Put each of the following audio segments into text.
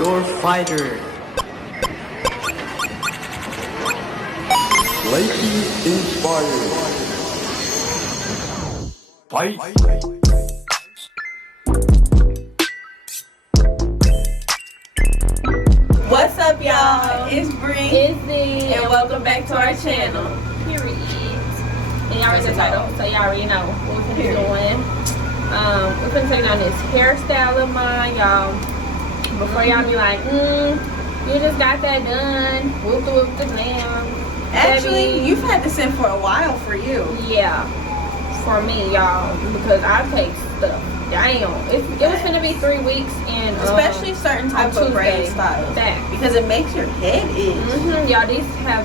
your fighter. LAKEY Inspired. Fight. What's up, y'all? It's Brie&Zee, and welcome back to our channel. Period. And y'all read the title, so y'all already know what we're gonna be doing. We're gonna take on this hairstyle of mine, y'all. Before y'all be like, you just got that done. Whoop the glam. Actually, you've had this in for a while for you. Yeah, for me, y'all, because I take stuff. Damn, it was gonna be 3 weeks, and especially certain type of braid styles, because it makes your head itch. Y'all, these have,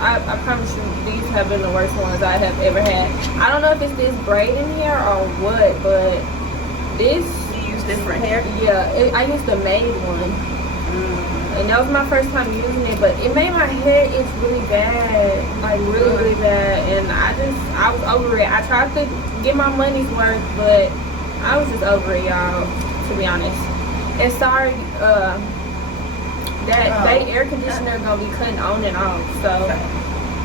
I promise you, these have been the worst ones I have ever had. I don't know if it's this braid in here or what, but this. You use different hair? Yeah, I used the made one. And that was my first time using it, but it made my hair itch really bad, like really bad. And I was over it. I tried to get my money's worth, but I was just over it, y'all, to be honest. And sorry, that air conditioner gonna be cutting on and off, so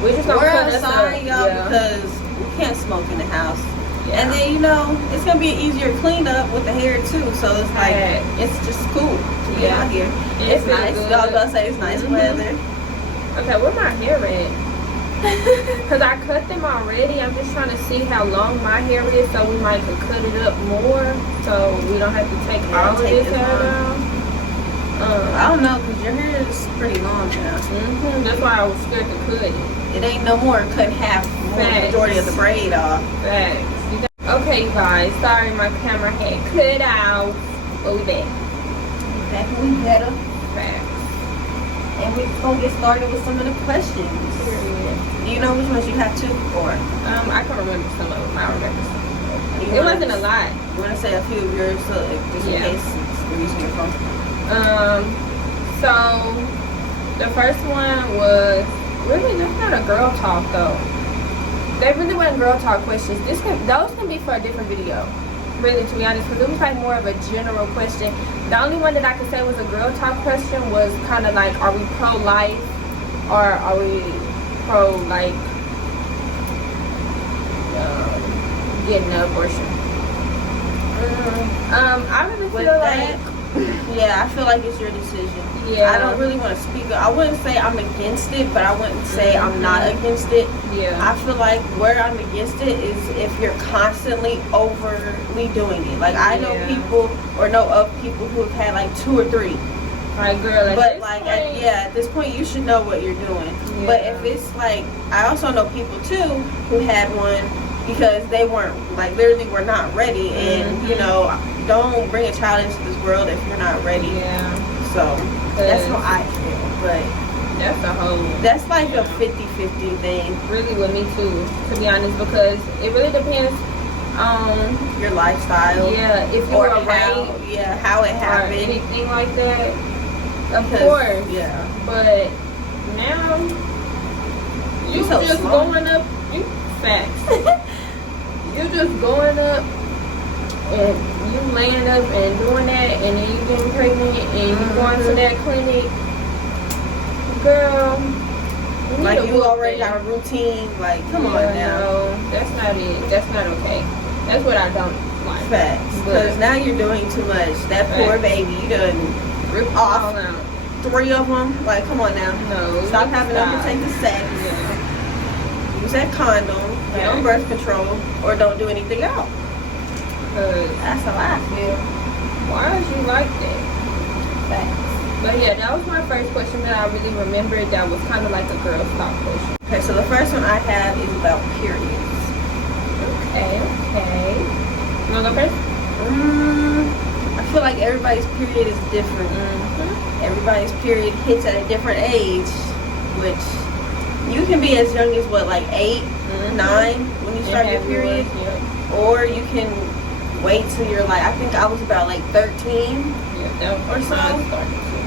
we're just gonna cut this sorry, y'all, because we can't smoke in the house. And then, you know, it's gonna be an easier cleanup with the hair too, so it's like it's just cool to be out here. It's nice. Y'all gonna say it's nice weather. Okay, where my hair at? Because I cut them already. I'm just trying to see how long my hair is, so we might could cut it up more, so we don't have to take all of this hair down. I don't know, because your hair is pretty long now. That's why I was scared to cut it. It ain't no more cut half the majority of the braid off. Facts. Okay, you guys, sorry my camera had cut out, but we back. We better. Facts. And we're gonna get started with some of the questions. Do you know which ones you have to, or? I can remember some of them. I remember some of them. It wasn't a lot. You want to say a few of yours, so just in case you're using your phone? So the first one was really, that's not a girl talk though. They really weren't girl talk questions. Those can be for a different video, really, to be honest, because it was like more of a general question. The only one that I could say was a girl talk question was kind of like, are we pro-life or are we pro-like getting an abortion? I really feel like, yeah, I feel like it's your decision. Yeah, I don't really want to speak. I wouldn't say I'm against it, but I wouldn't say I'm not against it. Yeah, I feel like where I'm against it is if you're constantly overly doing it. Like I know people or know of people who have had like 2 or 3. Like, girl, but like at this point you should know what you're doing. But if it's like, I also know people too who had one because they weren't, like, literally were not ready. And you know, don't bring a child into this world if you're not ready. So that's how I feel. But that's like a 50-50 thing. Really, with me too, to be honest, because it really depends on your lifestyle. Yeah, if you were raised, how it happened, or anything like that. Of course. Yeah. But now you so just small. going up. You facts. You just going up and you laying up and doing that, and then you getting pregnant and you going to that clinic, girl. Like you already got a routine. Like, come on now. No, that's not it. That's not okay. That's what I don't like. Facts. Because now you're doing too much. That poor baby, you done ripped off 3 of them. Like, come on now. No. Stop having them to take the sex. Use that condom. Get on birth control. Or don't do anything else. That's how I feel. Why is you like that? Facts. But yeah, that was my first question that I really remembered that was kind of like a girl's talk question. Okay, so the first one I have is about periods. Okay. You want to go first? I feel like everybody's period is different. Everybody's period hits at a different age, which you can be as young as what, like 8, 9 when you start your period, or you can wait till you're like, I think I was about like 13 or so,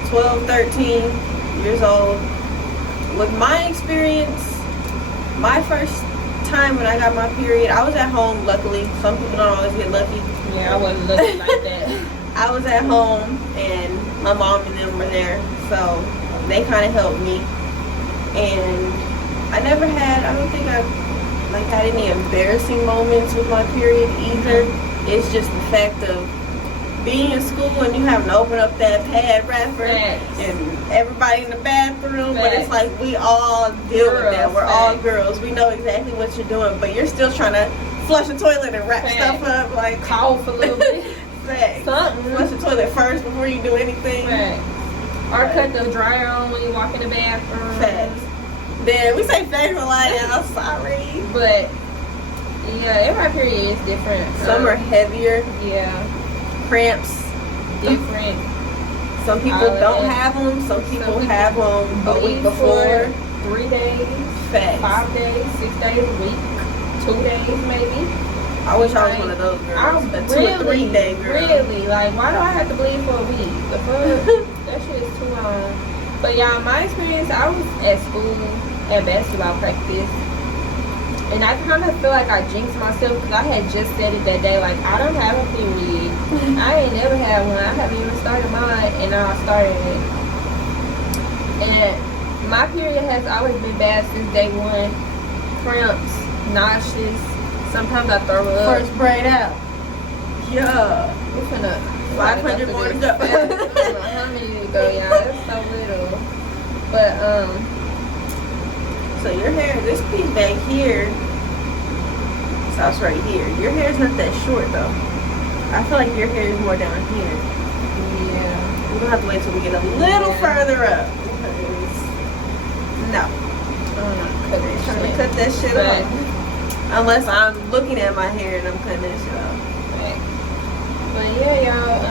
12, 13 years old. With my experience, my first time when I got my period, I was at home, luckily. Some people don't always get lucky. Yeah, I wasn't lucky like that. I was at home and my mom and them were there, so they kind of helped me. And I never had, I don't think I like had any embarrassing moments with my period either. It's just the fact of being in school and you having to open up that pad wrapper and everybody in the bathroom, but it's like we all deal with that. We're all girls. We know exactly what you're doing, but you're still trying to flush the toilet and wrap stuff up, like cough a little bit. Something. Flush the toilet first before you do anything. Or cut the dryer on when you walk in the bathroom. Then we say facts a lot, y'all. Sorry. But yeah, every period is different. Some are heavier. Yeah. Cramps. Different. Some people don't have them. Some people have them a week before. 3 days. Facts. 5 days. 6 days a week. 2 days maybe. I wish I was one of those girls. A 2 or 3 day girl. Really? Like, why do I have to bleed for a week? The fuck? That shit is too long. But yeah, my experience, I was at school at basketball practice. And I kind of feel like I jinxed myself because I had just said it that day. Like, I don't have a period. I ain't never had one. I haven't even started mine. And now I started it. And my period has always been bad since day one. Cramps, nauseous. Sometimes I throw up. First braid out. Yeah. We're finna 500 more to go. How many to go, y'all? That's so little. But so your hair, this piece back here stops right here. Your hair is not that short though. I feel like your hair is more down here. Yeah. We're gonna have to wait till we get a little further up. No. I'm trying to cut that shit off. Unless I'm looking at my hair and I'm cutting that shit off. But yeah, y'all,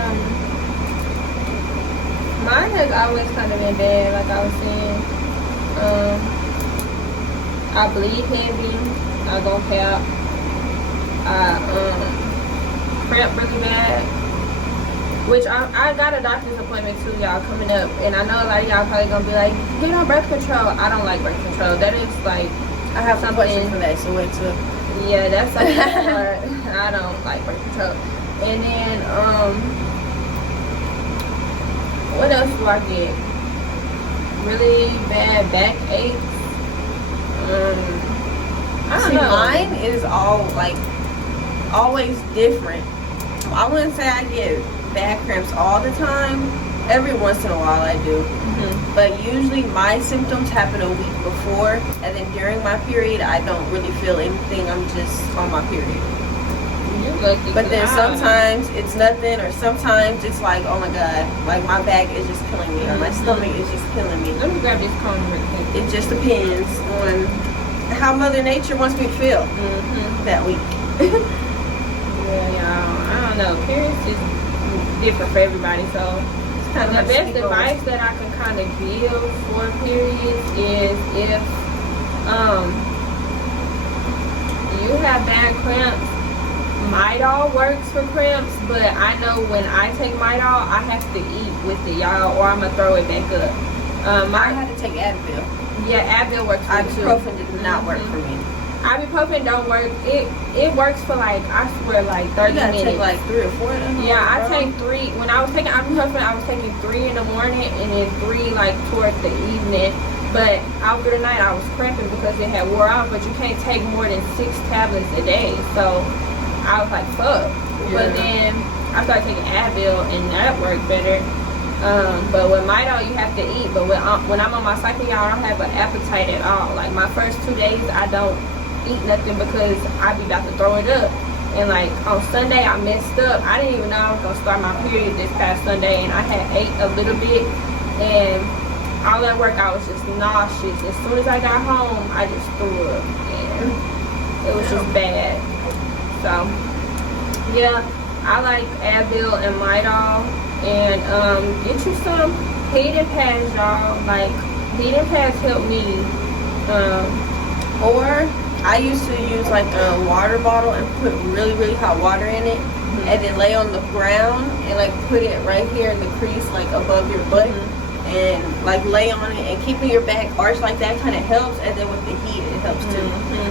mine has always kind of been bad, like I was saying. I bleed heavy. I go cap. I cramp really bad. Which I got a doctor's appointment too, y'all, coming up. And I know a lot of y'all probably gonna be like, get on birth control. I don't like birth control. That is like, I have some questions for that, so wait till. Yeah, that's like hard. I don't like birth control. And then, what else do I get? Really bad backaches. I don't know. Mine is all like always different. I wouldn't say I get back cramps all the time. Every once in a while I do. But usually my symptoms happen a week before, and then during my period I don't really feel anything. I'm just on my period. But then sometimes it's nothing, or sometimes it's like, oh my god, like my back is just killing me, or my stomach is just killing me. Let me grab this cone real quick. It just depends on how Mother Nature wants me to feel that week. Yeah, y'all, I don't know. Periods is different for everybody, so it's kind of the best advice that I can kind of give for periods is if you have bad cramps, Midol works for cramps, but I know when I take Midol, I have to eat with it, y'all, or I'm gonna throw it back up. I had to take Advil. Yeah, Advil works for me too. Ibuprofen did not work for me. Ibuprofen don't work. It works for like, I swear, like 30 minutes. You gotta take like 3 or 4 of them. Yeah, I take 3. When I was taking ibuprofen, I was taking 3 in the morning and then 3 like towards the evening. But after the night, I was cramping because it had wore off. But you can't take more than 6 tablets a day. So I was like, fuck. Yeah. But then I started taking Advil and that worked better. But with Midol, you have to eat. But when I'm on my cycle, y'all, I don't have an appetite at all. Like my first 2 days, I don't eat nothing because I be about to throw it up. And like on Sunday, I messed up. I didn't even know I was gonna start my period this past Sunday, and I had ate a little bit. And all that work, I was just nauseous. As soon as I got home, I just threw up, and it was just bad. So yeah, I like Advil and Midol. And get you some heating pads, y'all. Like heating pads help me. Or I used to use like a water bottle and put really, really hot water in it, and then lay on the ground and like put it right here in the crease, like above your butt, and like lay on it, and keeping your back arched like that kind of helps. And then with the heat, it helps too.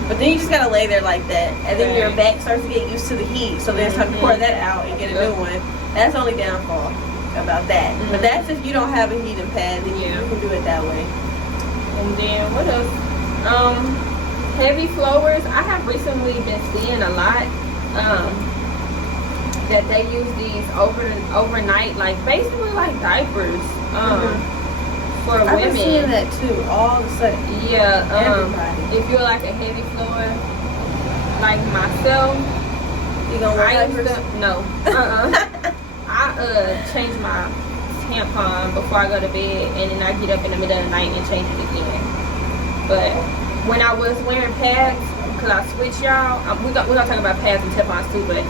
But then you just gotta lay there like that, and then your back starts to get used to the heat. So then it's time to pour that out and get a new one. That's the only downfall. about that. But that's if you don't have a heating pad, then you can do it that way. And then what else? Heavy flowers. I have recently been seeing a lot that they use these overnight, like basically like diapers for I've been women. seeing that too, all of a sudden. Yeah, Everybody. if you're like a heavy flower, like myself, You gonna wear I used diapers? to, no, I change my tampon before I go to bed, and then I get up in the middle of the night and change it again. But when I was wearing pads, because I switched, y'all, we're gonna talk about pads and tampons too, but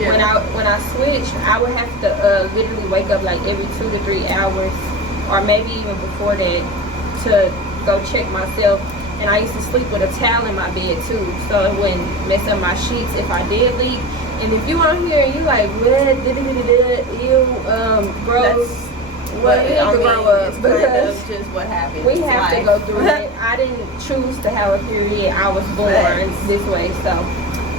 when I switched, I would have to literally wake up like every 2 to 3 hours, or maybe even before that, to go check myself. And I used to sleep with a towel in my bed too, so it wouldn't mess up my sheets if I did leak. And if you on here and you like, what, ew, gross, well, you need to grow up, because it's just what happens. we have to go through it. I didn't choose to have a period. I was born this way, so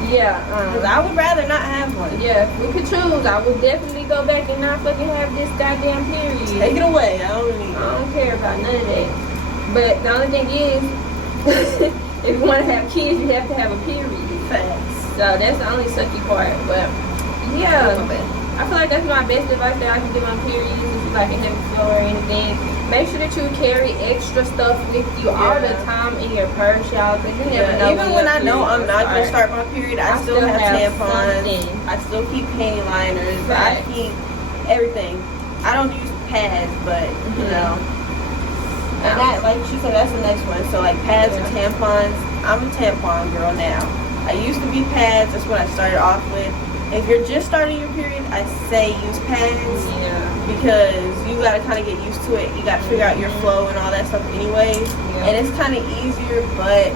yeah. I would rather not have one. Yeah, if we could choose, I would definitely go back and not fucking have this goddamn period. Take it away. I don't need it. I don't care about none of that. But the only thing is, if you want to have kids, you have to have a period. Facts. So that's the only sucky part. But yeah, I feel like that's my best advice that I can do on periods. If you like a heavy flow or anything, make sure that you carry extra stuff with you all the time in your purse, y'all. Because you never know. Even when I know I'm not gonna start my period, I still have tampons. something. I still keep panty liners. I keep everything. I don't use pads, but you know. And that, like she said, that's the next one. So like pads and tampons. I'm a tampon girl now. I used to be pads. That's what I started off with. If you're just starting your period, I say use pads because you gotta kind of get used to it. You gotta figure out your flow and all that stuff, anyways. And it's kind of easier, but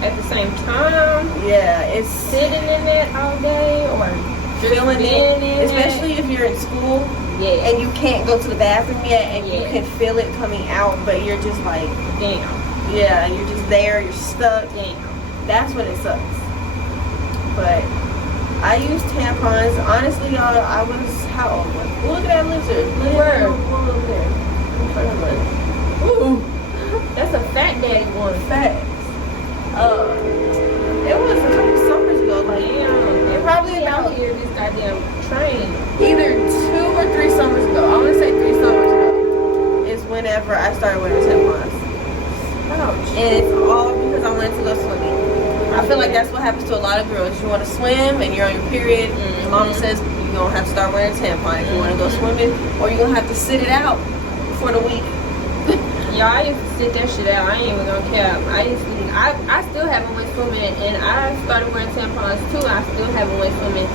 at the same time, it's sitting in it all day or feeling it, especially if you're in school. And you can't go to the bathroom yet, and you can feel it coming out, but you're just like, damn. Yeah, you're just there, you're stuck. Damn. That's when it sucks. But I use tampons. Honestly, y'all, I was, how old was I? Look at that lizard. Where? One over there. Ooh. That's a fat daddy one. Facts. It was a couple summers ago. Like, Damn. probably out about here this goddamn train. either 2 or 3 summers ago. I want to say 3 summers ago is whenever I started wearing tampons. Ouch. And it's all because I wanted to go swimming. I feel like that's what happens to a lot of girls. You want to swim and you're on your period. Your mama says you're going to have to start wearing a tampon if you want to go swimming, or you're going to have to sit it out for the week. Y'all, I used to sit that shit out. I ain't even gonna care. I still haven't went swimming, and I started wearing tampons too. I still haven't went swimming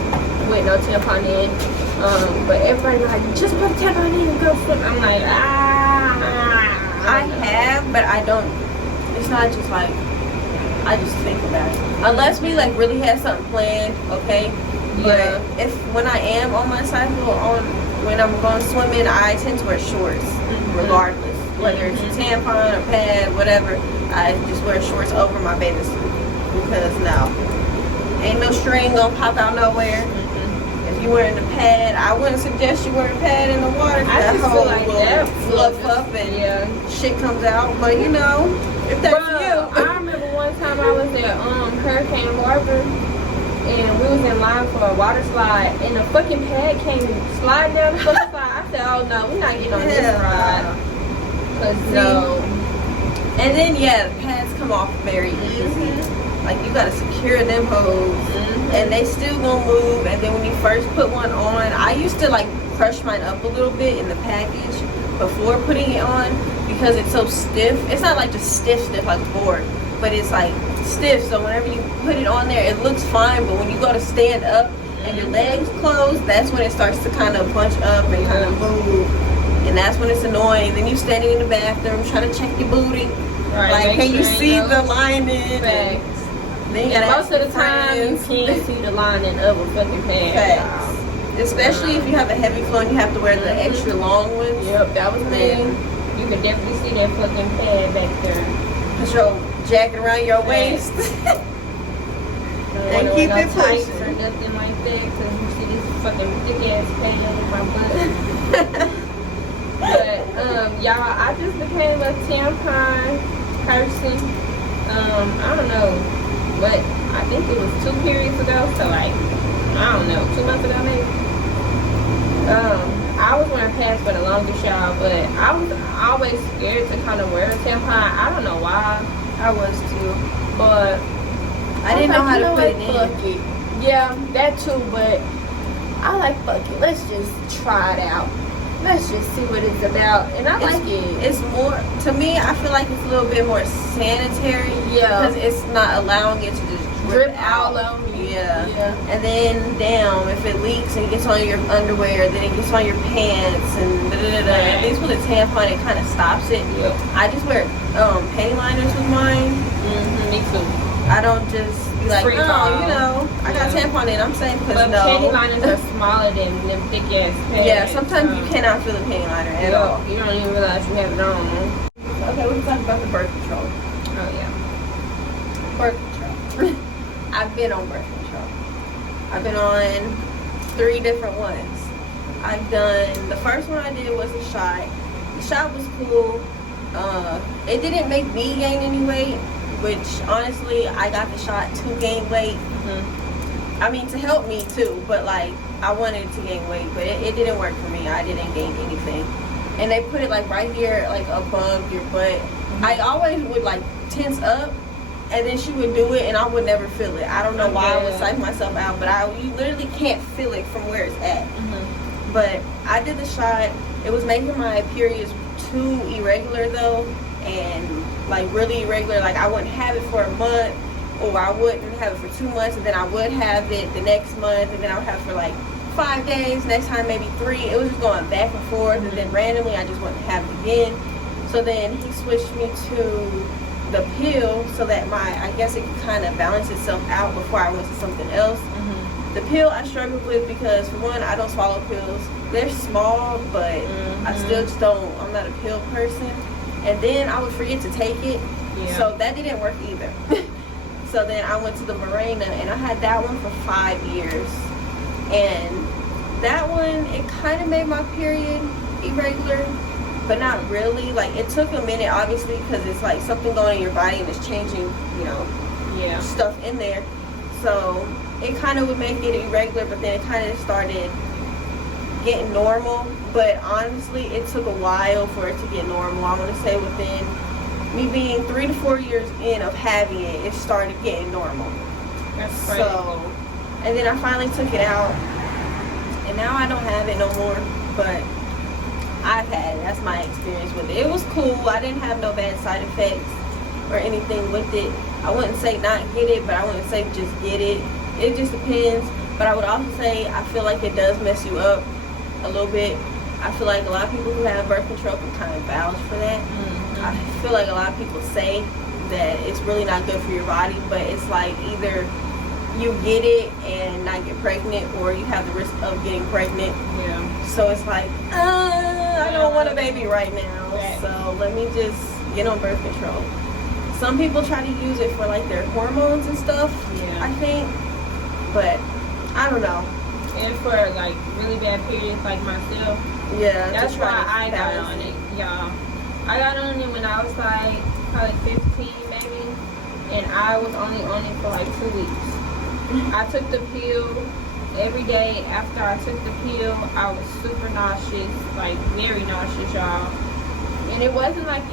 with no tampon in. But everybody like, just put a tampon in and go swim. I'm like, I have, but I don't. It's not just like I just think about it. Unless we like really have something planned, okay. But if when I am on my cycle, when I'm going swimming, I tend to wear shorts, regardless. Whether it's a tampon or pad, whatever, I just wear shorts over my bathing suit because ain't no string gonna pop out nowhere. If you wearing the pad, I wouldn't suggest you wear a pad in the water. I just feel like that fluff up and shit comes out. But you know, if that's you. I remember one time I was at Hurricane Harbor, and we was in line for a water slide, and the fucking pad came sliding down the fucking slide. I said, oh no, we're not getting on this ride. And then the pads come off very easy. Like you gotta secure them hoes, and they still gonna move. And then when you first put one on, I used to like crush mine up a little bit in the package before putting it on because it's so stiff. It's not like just stiff like a board, but it's like stiff. So whenever you put it on there, it looks fine. But when you go to stand up and your legs close, that's when it starts to kind of bunch up and kind of move. And that's when it's annoying. Then you standing in the bathroom trying to check your booty. Right, like, can you see the lining? Then you gotta most of the time, you can't see the lining of a fucking pad. Especially if you have a heavy flow and you have to wear the extra long ones. Yep, that was me. You can definitely see that fucking pad back there. Put your jacket around your waist. And keep it pushing. Or nothing like that, because you see this fucking thick ass pad on my butt. y'all, I just became a tampon person. I don't know, but I think it was 2 periods ago, so like, I don't know, 2 months ago maybe. I was wearing pads for the longest, y'all, but I was always scared to kind of wear a tampon. I don't know why. I was too. But I didn't know how to put it in. Fuck it. Yeah, that too, but I like fuck it. Let's just try it out. Let's just see what it's about. And I like it. It's more, to me, I feel like it's a little bit more sanitary. Yeah. Because it's not allowing it to just drip out. all on you. Yeah. Yeah. And then, damn, if it leaks and it gets on your underwear, then it gets on your pants and da-da-da-da. At least with a tampon, it kind of stops it. Yep. I just wear panty liners with mine. Mm-hmm, me too. I don't just be like, Free fall. you know, I got a tampon in, I'm safe, because But no. panty liners are smaller than them thick ass pads. Yeah, sometimes you cannot feel the panty liner at all. You don't even realize you have it on. Okay, we can talk about the birth control. Oh yeah. Birth control. I've been on birth control. I've been on 3 different ones. I've done, the first one I did was a shot. The shot was cool. It didn't make me gain any weight, which honestly, I got the shot to gain weight. Mm-hmm. I mean, to help me too, but like, I wanted to gain weight, but it didn't work for me. I didn't gain anything. And they put it like right here, like above your butt. Mm-hmm. I always would like tense up, and then she would do it, and I would never feel it. I don't know why I would psych myself out, but you literally can't feel it from where it's at. Mm-hmm. But I did the shot. It was making my periods too irregular though, and like really irregular. Like I wouldn't have it for a month, or I wouldn't have it for 2 months, and then I would have it the next month, and then I would have it for like 5 days, next time maybe 3. It was just going back and forth, and then randomly I just wouldn't have it again. So then he switched me to the pill so that I guess it could kind of balance itself out before I went to something else. Mm-hmm. The pill I struggled with because, for one, I don't swallow pills. They're small, but I still just don't, I'm not a pill person. And then I would forget to take it, so that didn't work either. So then I went to the Mirena, and I had that one for 5 years. And that one, it kind of made my period irregular, but not really. Like, it took a minute, obviously, because it's like something going in your body and it's changing, you know, stuff in there. So it kind of would make it irregular, but then it kind of started getting normal. But honestly, it took a while for it to get normal. I want to say within me being 3 to 4 years in of having it, it started getting normal. That's crazy. So, and then I finally took it out, and now I don't have it no more, but I've had it. That's my experience with it. It was cool. I didn't have no bad side effects or anything with it. I wouldn't say not get it, but I wouldn't say just get it. It just depends. But I would also say I feel like it does mess you up a little bit. I feel like a lot of people who have birth control can kind of vouch for that. Mm-hmm. I feel like a lot of people say that it's really not good for your body, but it's like either you get it and not get pregnant, or you have the risk of getting pregnant. Yeah. So it's like, I don't want a baby right now, so let me just get on birth control. Some people try to use it for like their hormones and stuff, I think, but I don't know. And for like really bad periods like myself, that's why I got on it, y'all. I got on it when I was like probably 15 maybe, and I was only on it for like 2 weeks. I took the pill every day. After I took the pill, I was super nauseous, like very nauseous, y'all. And it wasn't like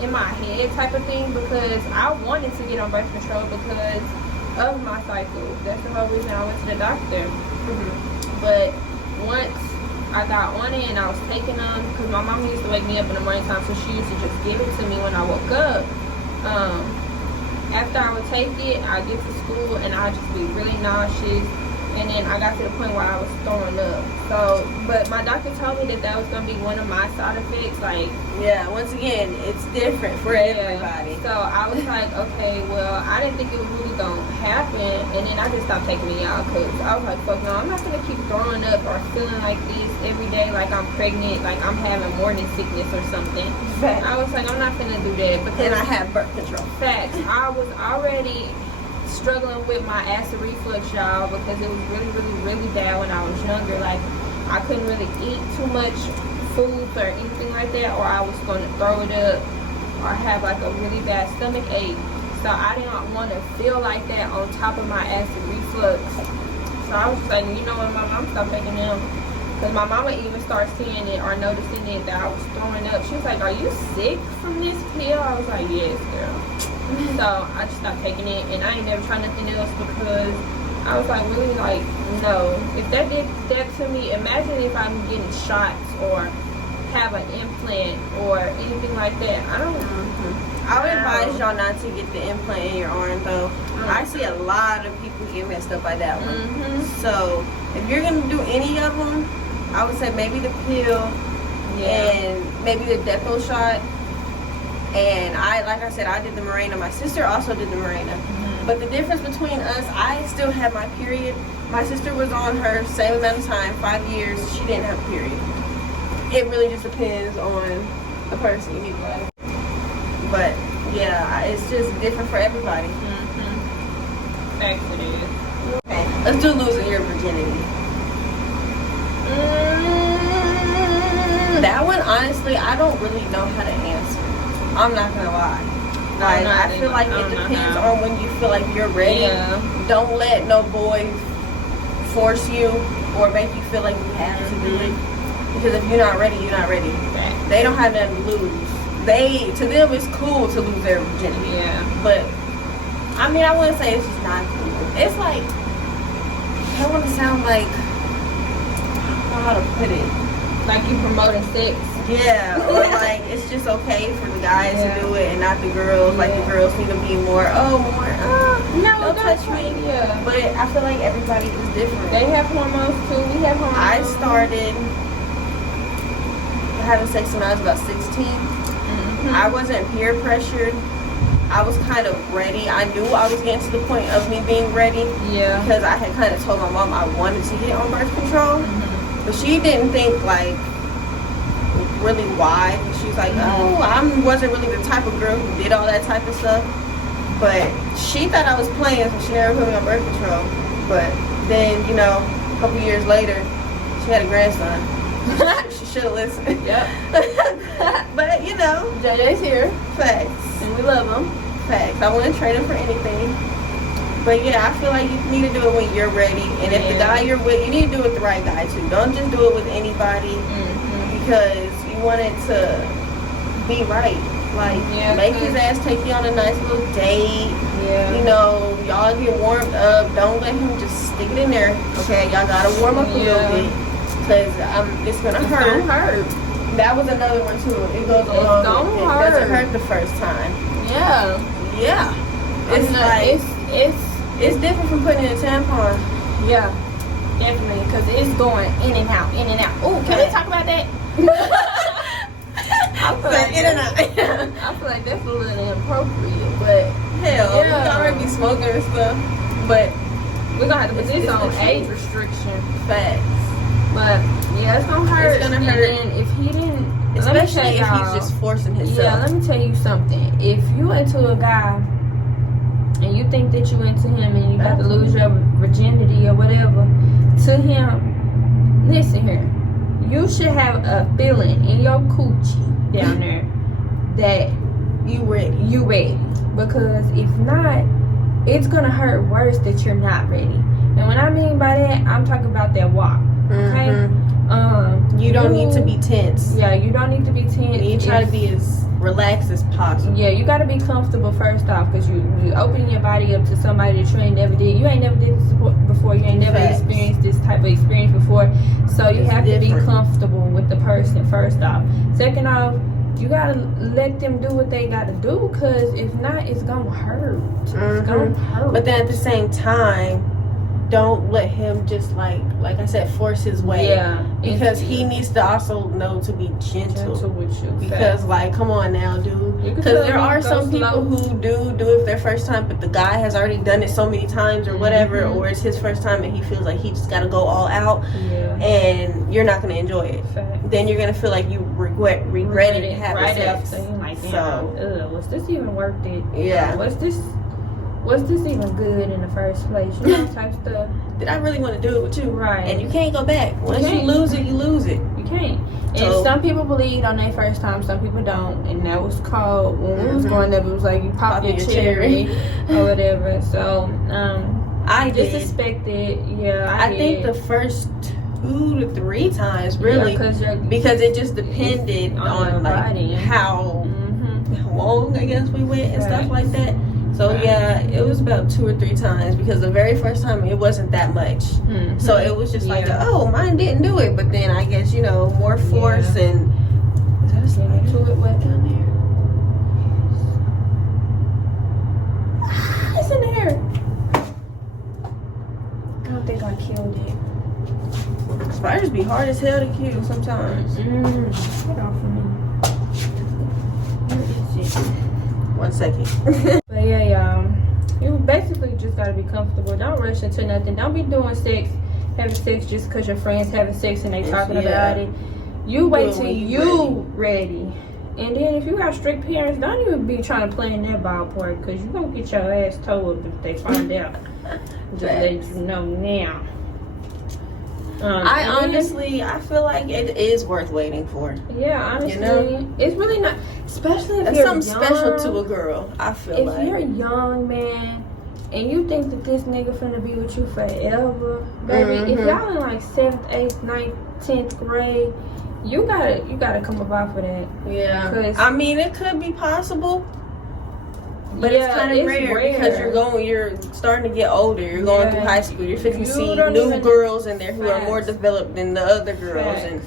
in my head type of thing, because I wanted to get on birth control because of my cycle. That's the whole reason I went to the doctor. Mm-hmm. But once I got on it and I was taking them, because my mom used to wake me up in the morning time, so she used to just give it to me when I woke up. After I would take it, I'd get to school and I'd just be really nauseous. And then I got to the point where I was throwing up. So, but my doctor told me that was going to be one of my side effects. Like, once again, it's different for everybody. So I was like, okay, well, I didn't think it was really going to happen. And then I just stopped taking it out, because I was like, fuck no, I'm not going to keep throwing up or feeling like this every day, like I'm pregnant, like I'm having morning sickness or something. Facts. I was like, I'm not going to do that. Because and I have birth control. Facts. I was already struggling with my acid reflux, y'all, because it was really, really, really bad when I was younger. Like, I couldn't really eat too much foods or anything like that, or I was going to throw it up or have like a really bad stomach ache. So I didn't want to feel like that on top of my acid reflux. So I was just like, you know what, my mom, stop taking them. Because my mama even started seeing it or noticing it that I was throwing up. She was like, are you sick from this pill? I was like, yes, girl. So I just stopped taking it, and I ain't never tried nothing else because I was like, really, like, no. If that did that to me, imagine if I'm getting shots or have an implant or anything like that. I don't. I would advise y'all not to get the implant in your arm, though. I see a lot of people get messed up by that one. So if you're gonna do any of them, I would say maybe the pill and maybe the Depo shot. And like I said, I did the Mirena. My sister also did the Mirena. But the difference between us, I still had my period. My sister was on her same amount of time, 5 years. She didn't have a period. It really just depends on the person you need to like. But yeah, it's just different for everybody. Facts it is. Okay, let's do losing your virginity. That one, honestly, I don't really know how to answer. I'm not gonna lie. Like, I feel like it depends on when you feel like you're ready. Don't let no boy force you or make you feel like you have to do it. Because if you're not ready, you're not ready. They don't have nothing to lose. To them, it's cool to lose their virginity. But I mean, I wouldn't say it's just not cool. It's like, I don't want to sound like, I don't know how to put it. Like you promoting sex. Yeah, or like it's just okay for the guys to do it and not the girls. Like the girls need to be more, no, don't touch me. But I feel like everybody is different. They have hormones too. We have hormones. I started having sex when I was about 16. I wasn't peer pressured. I was kind of ready. I knew I was getting to the point of me being ready. Because I had kind of told my mom I wanted to get on birth control. But she didn't think like really why. She was like, oh, I wasn't really the type of girl who did all that type of stuff. But she thought I was playing, so she never put me on birth control. But then, you know, a couple years later, she had a grandson. She should have listened. But, you know, JJ's here. Facts. And we love him. Facts. I wouldn't trade him for anything. But yeah, I feel like you need to do it when you're ready. And if the guy you're with, you need to do it with the right guy too. Don't just do it with anybody because you want it to be right. Like, make his ass take you on a nice little date. You know, y'all get warmed up. Don't let him just stick it in there. Okay, y'all gotta warm up a little bit because it's gonna hurt. It's gonna hurt. That was another one too. It goes along. It doesn't hurt the first time. It's like it's different from putting in a tampon. Definitely, because it's going in and out, in and out. Oh, can we talk about that? I feel like in and out. I feel like that's a little inappropriate, but hell, you already be smoking and stuff. But we're gonna have to put this on age restriction. Facts. But yeah, it's gonna hurt. It's gonna hurt. And if he didn't, especially if he's just forcing himself. Yeah, let me tell you something. If you into a guy and you think that you into him and you about to lose your virginity or whatever, to him, listen here. You should have a feeling in your coochie down there that you ready. Because if not, it's gonna hurt worse that you're not ready. And when I mean by that, I'm talking about that walk. Okay? You don't need to be tense. Yeah, you don't need to be tense. You try to be as relaxed as possible. Yeah, you gotta be comfortable first off, because you open your body up to somebody that you ain't never did. You ain't never did this before. You ain't never experienced this type of experience before. So you have to be comfortable with the person first off. Second off, you gotta let them do what they gotta do, because if not, it's gonna hurt. It's gonna hurt. But then at the same time, don't let him just like I said, force his way. Because he needs to also know to be gentle with you. Because like, come on now, dude. Because there are some people who do it for their first time, but the guy has already done it so many times or whatever, or it's his first time and he feels like he just gotta go all out, and you're not gonna enjoy it. Then you're gonna feel like you regretted having sex. So was this even worth it? Was this was this even good in the first place? You know, type stuff. Did I really want to do it with you? Right. And you can't go back. Once you lose it, you lose it. You can't. And So- some people believe on their first time, some people don't. And that was called, when we was growing up, it was like you pop your cherry or whatever. So, I did. disrespected. Yeah, I think the first 2 to 3 times, really, because it just depended on like body. how long, I guess, we went and stuff like that. So yeah, it was about 2 or 3 times, because the very first time it wasn't that much. So it was just like, oh, mine didn't do it, but then I guess, you know, more force and is that a slide to it wet down there? It's in there. I don't think I killed it. Spiders be hard as hell to kill sometimes. Get off of me. Where is it? 1 second. But yeah, y'all, you basically just gotta be comfortable. Don't rush into nothing. Don't be doing having sex just because your friends having sex and they talking about it. You wait till you ready. And then if you got strict parents, don't even be trying to play in that ballpark, because you're gonna get your ass towed if they find out. Just let you know now. I honestly feel like it is worth waiting for. Yeah, honestly, you know? it's really not, especially if That's you're something young, special to a girl, I feel like. If you're young, man, and you think that this nigga finna be with you forever, baby, if y'all in like 7th, 8th, 9th, 10th grade, you gotta come up off of that. Yeah. I mean, it could be possible, but it's kind of rare because you're starting to get older. You're going through high school. You're fixing to see new girls in there who are more developed than the other girls, and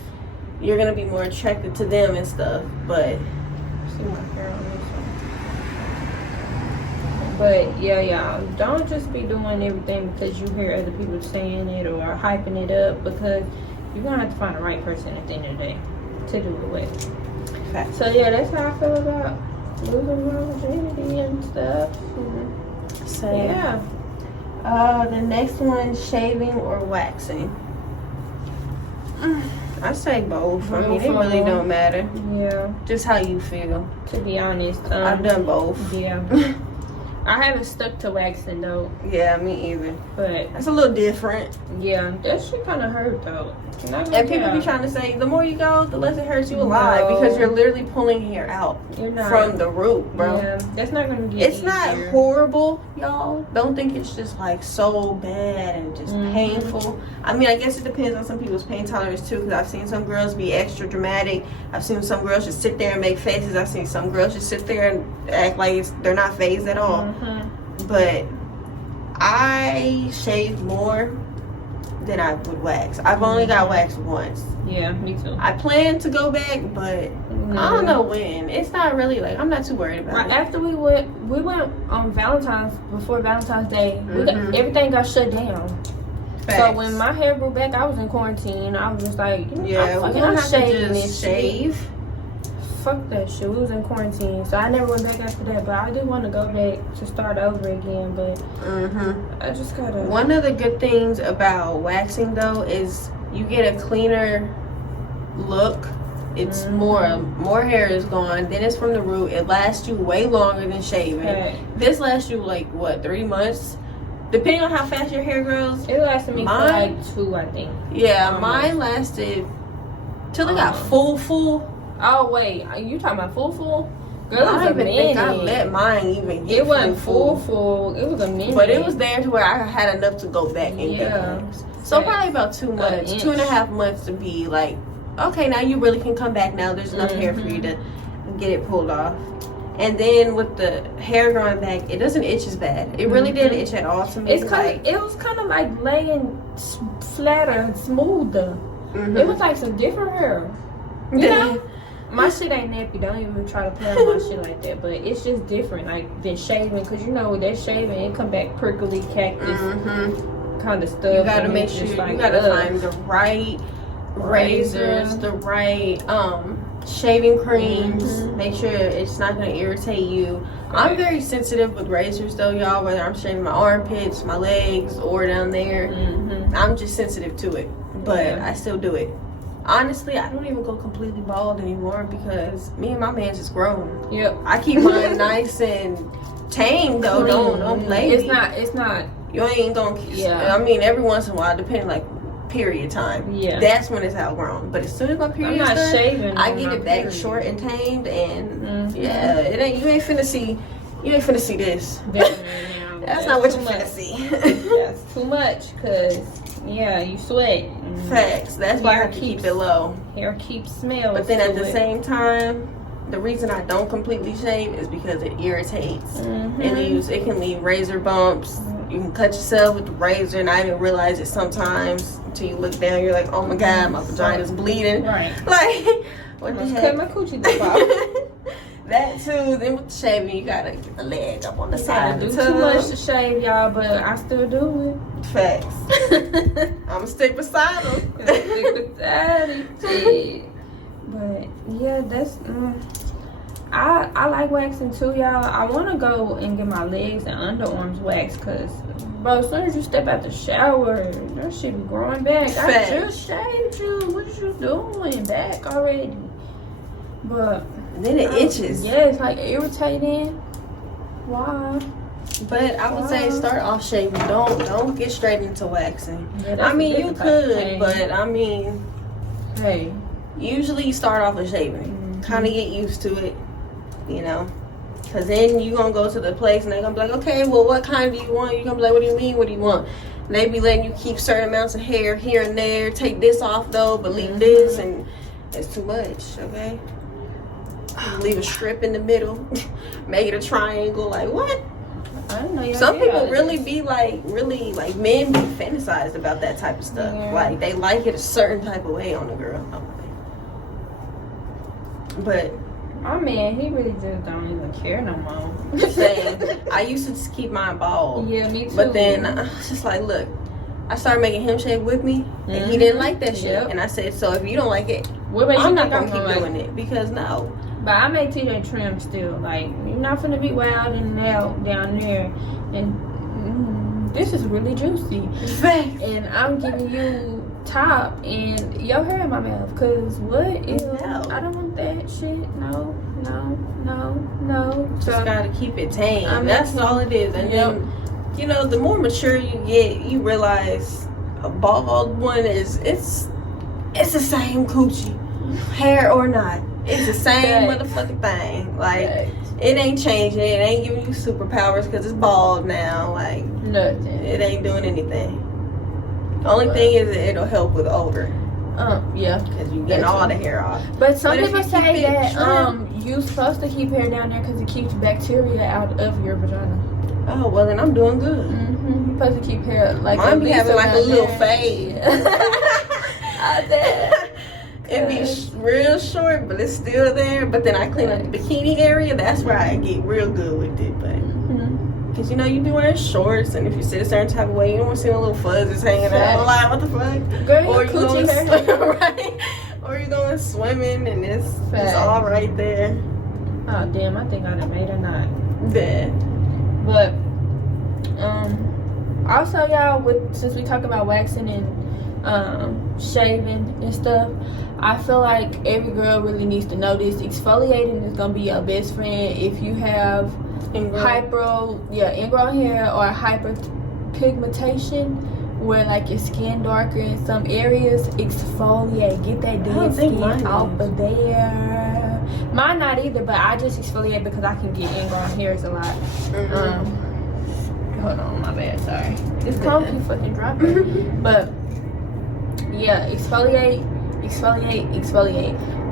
you're gonna be more attracted to them and stuff. But see my hair on this one. But yeah, y'all, don't just be doing everything because you hear other people saying it or hyping it up, because you're gonna have to find the right person at the end of the day to do it with. So yeah, that's how I feel about losing my virginity and stuff. So yeah. The next one, shaving or waxing. I say both. I mean, it really don't matter. Yeah. Just how you feel. To be honest, I've done both. Yeah. I haven't stuck to waxing though. Yeah, me either. But that's a little different. Yeah, that shit kind of hurt though. And people be trying to say the more you go, the less it hurts you alive, because you're literally pulling hair out from the root, bro. Yeah, that's not gonna get It's not horrible, y'all. Don't think it's just like so bad and just painful. I mean, I guess it depends on some people's pain tolerance too, because I've seen some girls be extra dramatic. I've seen some girls just sit there and make faces. I've seen some girls just sit there and act like they're not phased at all. But I shave more than I would wax. I've only got waxed once. Yeah, me too. I plan to go back, but I don't know when. It's not really like, I'm not too worried about it. After we went on before Valentine's Day, everything got shut down. Facts. So when my hair grew back, I was in quarantine. I was just like, we don't have to just shave. Fuck that shit. We was in quarantine, so I never went back after that. But I do want to go back to start over again. But I just gotta. One of the good things about waxing though is you get a cleaner look. It's more hair is gone. Then it's from the root. It lasts you way longer than shaving. This lasts you like what, 3 months? Depending on how fast your hair grows. It lasted me for like 2, I think. Yeah, mine lasted till it got full. Oh wait, you talking about full? Girl, I don't even think I let mine even get. It wasn't full. It was a minute. But it was there to where I had enough to go back and get things. So probably about 2 months, 2.5 months to be like, okay, now you really can come back. Now there's enough hair for you to get it pulled off. And then with the hair growing back, it doesn't itch as bad. It really didn't itch at all to me. It was kind of like laying flatter and smoother. It was like some different hair. You know? My shit ain't nappy. Don't even try to play on my shit like that. But it's just different, like, than shaving. Because, you know, with that shaving, it come back prickly, cactus kind of stuff. You got to make sure you got to find the right razors, the right shaving creams. Make sure it's not going to irritate you. I'm very sensitive with razors, though, y'all. Whether I'm shaving my armpits, my legs, or down there. I'm just sensitive to it. But I still do it. honestly, I don't even go completely bald anymore because me and my man just grown. Yep. I keep mine nice and tame though. Don't play me. It's not. You ain't gonna. Yeah. I mean, every once in a while, depending like period time. Yeah. That's when it's outgrown. But as soon as my period I'm not done, shaving. I get it back period. short and tamed, and yeah, it ain't. You ain't finna see this. That's not what you finna see. That's too much, cause you sweat. Facts. That's why I have to keep it low. Hair keeps smells. But then at the same time, the reason I don't completely shave is because it irritates. It can leave razor bumps. You can cut yourself with the razor and not even realize it sometimes until you look down. You're like, oh my god, my vagina's bleeding. Right. Like, what the heck? Cut my coochie dip off. That too. Then with the shaving, you gotta get the leg up on the side. Do too much to shave, y'all, but I still do it. Facts. I'ma stick beside them. Stick beside it. But yeah, that's. I like waxing too, y'all. I want to go and get my legs and underarms waxed, cause bro, as soon as you step out the shower, that shit be growing back. Facts. I just shaved you. What you doing? Back already. But then it itches. Yeah, it's like irritating. Why? But I would say start off shaving. Don't get straight into waxing. Yeah, I mean, you could, pain. but I mean, hey, usually you start off with shaving. Kind of get used to it, you know. Cause then you gonna go to the place and they're gonna be like, okay, well, what kind do you want? You gonna be like, what do you mean? What do you want? And they be letting you keep certain amounts of hair here and there. Take this off though, but leave this, and it's too much. Okay. Leave a strip in the middle, make it a triangle. Like what? I don't know. Some people really be like, men be fantasized about that type of stuff. Yeah. Like they like it a certain type of way on the girl. But my man, he really just don't even care no more. same. I used to just keep mine bald. Yeah, me too. But then I was just like, look, I started making him shave with me, and he didn't like that shit. Yep. And I said, so if you don't like it, what makes I'm you not think gonna I'm keep gonna doing it because no. But I make TJ trim still. Like, you're not finna be wild and out down there. And this is really juicy. Facts. And I'm giving you top and your hair in my mouth. Cause what? Ew, No. I don't want that shit. No. Just gotta keep it tame. That's That's all it is. And then, you know, the more mature you get, you realize a bald one it's the same coochie, hair or not. It's the same motherfucking thing. Like, it ain't changing. It ain't giving you superpowers because it's bald now. Like, nothing. it ain't doing anything. The only thing is that it'll help with odor. Yeah. Because you get all the hair off. But some But if people you say keep it that trim- you're supposed to keep hair down there because it keeps bacteria out of your vagina. Oh, well, then I'm doing good. You're supposed to keep hair like Mine be having like a little there. fade. It be real short, but it's still there. But then I clean up the bikini area. That's where I get real good with it. But because you know you be wearing shorts, and if you sit a certain type of way, you don't want to see no little fuzzes hanging out. Like what the fuck? Girl, Or your you going coochie hair. right? Or you going swimming, and it's all right there. Oh damn! I think I done made a knot. Yeah. But also y'all, since we talk about waxing and shaving and stuff, I feel like every girl really needs to know this. Exfoliating is gonna be your best friend if you have ingrown hair or hyperpigmentation, where like your skin darker in some areas. Exfoliate, get that dead skin off of there. Mine not either, but I just exfoliate because I can get ingrown hairs a lot. Hold on, my bad, sorry. This comb keep fucking dropping. But yeah, exfoliate.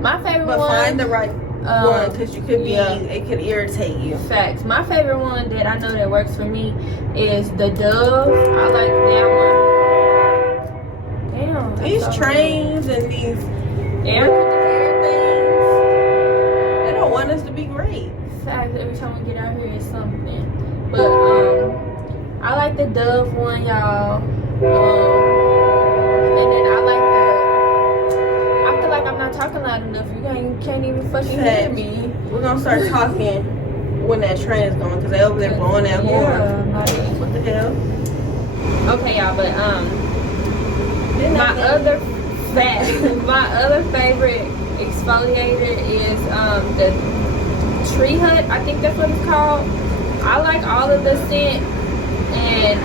My favorite one. But find the right one, because you could be, it could irritate you. Facts. My favorite one that I know that works for me is the Dove. I like that one. Damn. These trains and these air things, they don't want us to be great. Facts. Every time we get out here, it's something. But I like the Dove one, y'all. And then I like I feel like I'm not talking loud enough. You can't even fucking hear me. We're gonna start talking when that train's going, because they over there blowing that horn. What the hell? Okay, y'all, but my other Fat. My other favorite exfoliator is the Tree Hut. I think that's what it's called. I like all of the scent, and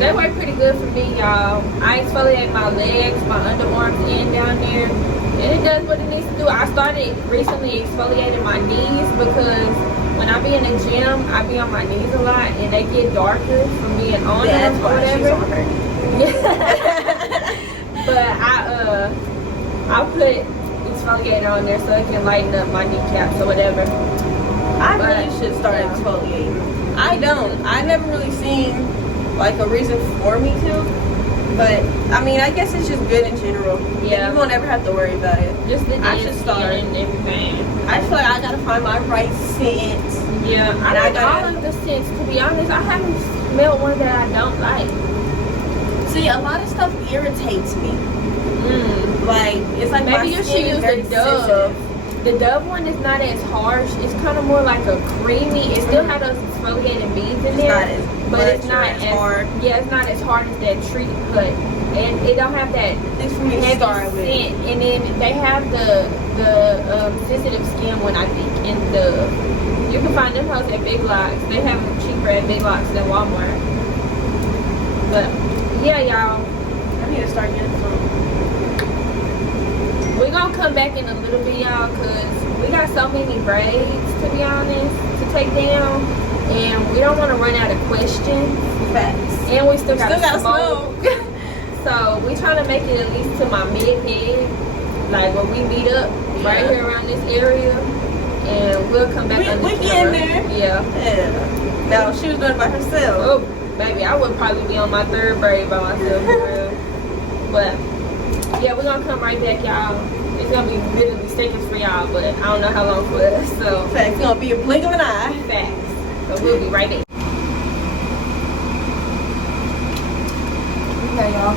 they work pretty good for me, y'all. I exfoliate my legs, my underarms, and down there, and it does what it needs to do. I started recently exfoliating my knees because when I be in the gym, I be on my knees a lot, and they get darker from being on them or whatever. But I put exfoliator on there so it can lighten up my kneecaps or whatever. I really should start exfoliating. I never really seen like a reason for me to, but I mean, I guess it's just good in general. Yeah, you won't ever have to worry about it. Just the I should start and everything. I feel like I gotta find my right scent. Yeah, I like all of the scents. To be honest, I haven't smelled one that I don't like. See, a lot of stuff irritates me. Like, it's like maybe you should use the Dove. The Dove one is not as harsh. It's kind of more like a creamy. It still has those exfoliating beads in there, but it's not as hard. Yeah, it's not as hard as that Tree Hut, and it don't have that heavy scent. And then they have the sensitive skin one, I think, in the. You can find them hoes at Big Lots. They have them cheaper at Big Lots than Walmart. But yeah, y'all, I need to start getting some. We're gonna come back in a little bit, y'all, because we got so many braids, to be honest, to take down, and we don't want to run out of questions. Facts. And we still got smoke. So we trying to make it at least to my mid-head, like when we meet up right here around this area, and we'll come back on the camera. We getting there. Yeah. No, she was doing it by herself. Oh, baby, I would probably be on my third braid by myself, for real. But yeah, we're gonna come right back, y'all. It's gonna be literally seconds for y'all, but I don't know how long for us. So facts, it's gonna be a blink of an eye. Facts. So we'll be right back. Okay, y'all.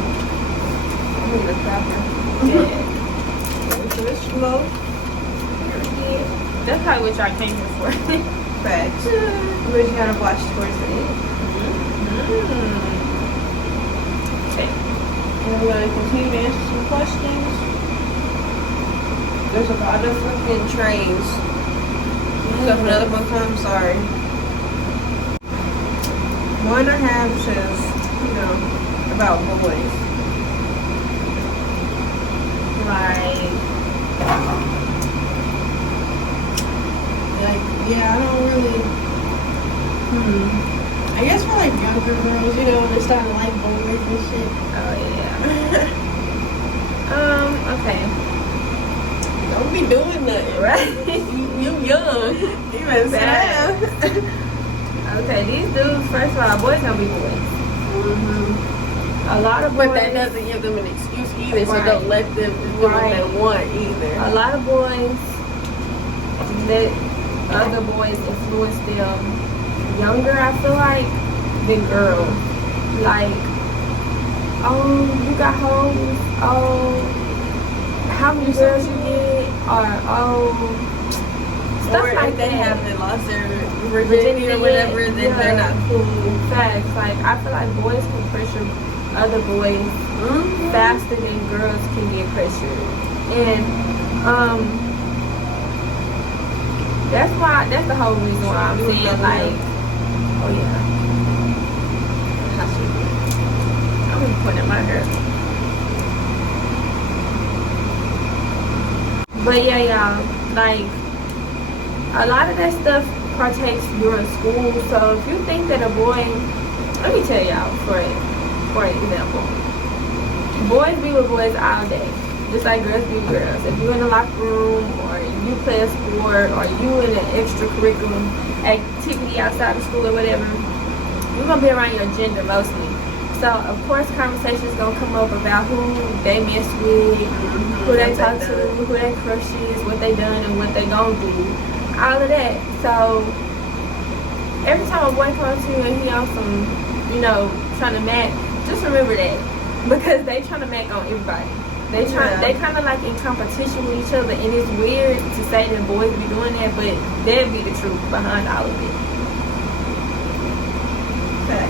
I need a cracker. Yeah. It's slow. That's probably what y'all came here for. Facts. But you gotta watch towards the end. Okay. And we're going to continue to answer some questions. There's a lot of freaking trains. So if another one comes, sorry. One I have says, you know, about boys. Like, yeah, I don't really, I guess for like younger girls, you know, when they're starting to like boys and shit. Oh yeah. Okay. Don't be doing nothing, right? you young. You better sit down. Okay, these dudes, first of all, boys gonna be boys. A lot of boys. But that doesn't give them an excuse either, so don't let them do what they want either. A lot of boys let other boys influence them younger, I feel like, than girls. Like, oh, you got hoes, oh, how many girls you get, or oh, stuff or like if they that. haven't lost their virginity or whatever, then they're not cool. Facts. Like, I feel like boys can pressure other boys faster than girls can get pressured. And that's the whole reason why I'm saying, like, oh yeah, I'm just putting in my hair. But yeah, y'all, like, a lot of that stuff partakes during school. So if you think that a boy, let me tell y'all, for example, boys be with boys all day, just like girls be with girls. If you in the locker room, or you play a sport, or you in an extracurricular activity outside of school or whatever, you're gonna be around your gender mostly. So of course conversations gonna come up about who they mess with, who they talk to, who they crush is, what they done and what they gonna do, all of that. So every time a boy comes to you and he on some, you know, trying to match, just remember that, because they trying to match on everybody. They kind of like in competition with each other, and it's weird to say that boys be doing that, but that'd be the truth behind all of it. Okay.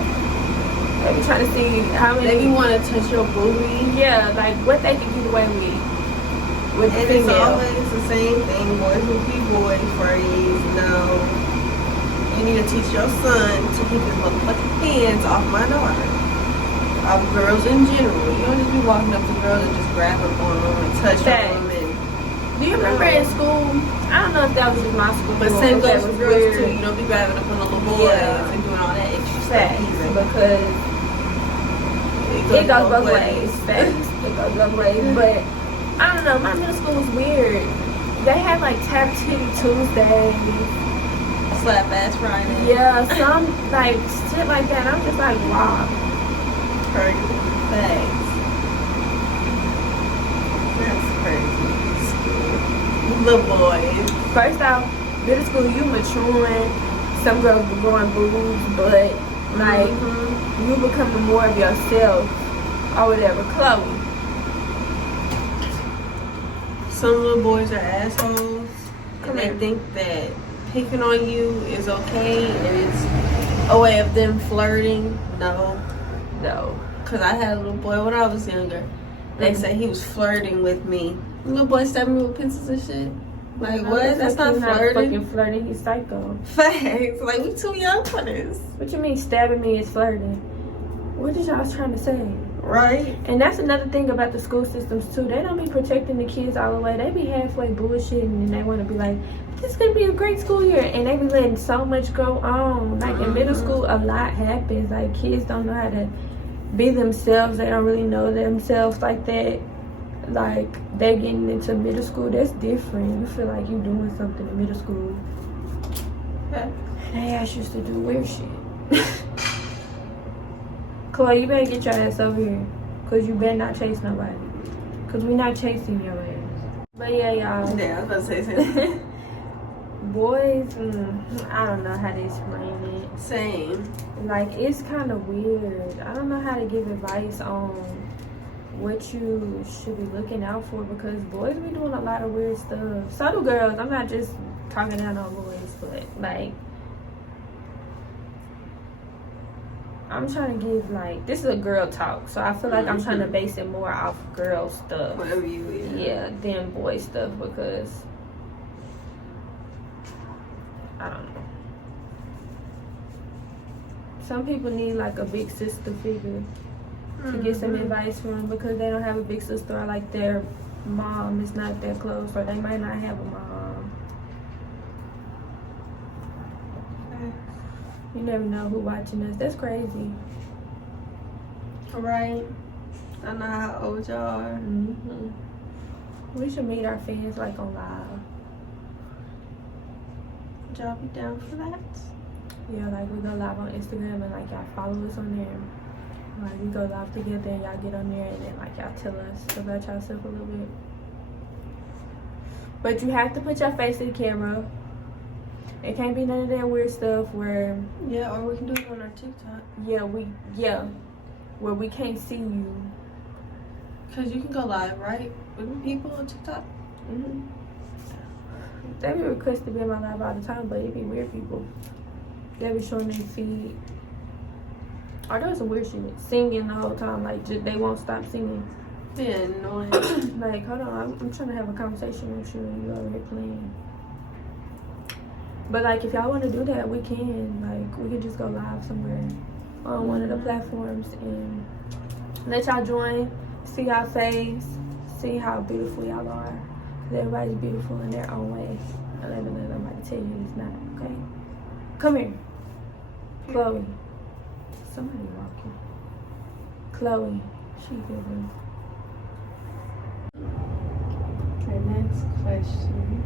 They be trying to see how many. They be want to touch your booty. Yeah, like what they can get away with And female. it's always the same thing. Boys will be boy phrase. No. You need to teach your son to keep his motherfucking hands off my daughter. Off girls in general. You don't just be walking up to girls and just grab them on them and touch them. And Do you remember in school? I don't know if that was just my school, but same that goes was for girls weird. too. You don't be grabbing up on the little boys Yeah. and doing all that extra Facts, stuff. because it goes both ways. Facts. It goes both ways. But I don't know, my middle school was weird. They had like Tattoo Tuesday. Slap ass Friday. Yeah, some like shit like that. I'm just like, wow. Crazy. Thanks. That's crazy. Little boys. First off, middle school, you maturing. Some girls be growing boobs, but like you becoming more of yourself or whatever. Chloe. Some little boys are assholes. Come And they here. think that picking on you is okay and it's a way of them flirting. No. No. Because I had a little boy when I was younger. They said he was flirting with me. The little boy stabbing me with pencils and shit. Like, what? That's not He's flirting. fucking flirting. He's psycho. Facts. Like, we too young for this. What you mean stabbing me is flirting? What is y'all trying to say? Right? And that's another thing about the school systems too. They don't be protecting the kids all the way. They be halfway bullshitting and they want to be like, this is going to be a great school year. And they be letting so much go on. Like in middle school, a lot happens. Like kids don't know how to be themselves. They don't really know themselves like that. Like they getting into middle school, that's different. You feel like you doing something in middle school. Yeah. They ask you to do weird shit. Chloe, you better get your ass over here. Cause you better not chase nobody. Cause we not chasing your ass. But yeah, y'all. Yeah, I was about to say something. Boys, I don't know how to explain it. Same. Like, it's kind of weird. I don't know how to give advice on what you should be looking out for because boys be doing a lot of weird stuff. So do girls. I'm not just talking down on boys, but like, I'm trying to give like, this is a girl talk, so I feel like I'm trying to base it more off girl stuff. Whatever you is. Yeah, than boy stuff because I don't know. Some people need like a big sister figure to get some advice from because they don't have a big sister or like their mom is not that close or they might not have a mom. You never know who watching us. That's crazy. Right. I know how old y'all are. We should meet our fans like on live. Would y'all be down for that? Yeah, like we go live on Instagram and like y'all follow us on there. Like we go live together and y'all get on there and then like y'all tell us about yourself a little bit. But you have to put your face in the camera. It can't be none of that weird stuff where Yeah, or we can do it on our TikTok. where we can't see you. Cause you can go live, right? With people on TikTok. They be requested to be in my live all the time, but it be weird people. They be showing their feet. Or there's some weird shit. Singing the whole time, like they won't stop singing. Yeah, annoying. Like, hold on, I'm trying to have a conversation with you and you already playing. But like, if y'all want to do that, we can. Like, we can just go live somewhere on one of the platforms and let y'all join, see y'all face, see how beautiful y'all are. Cause everybody's beautiful in their own way. I'm not gonna let nobody tell you it's not. Okay, come here, Chloe. Somebody walking. Chloe, she good. Okay, next question.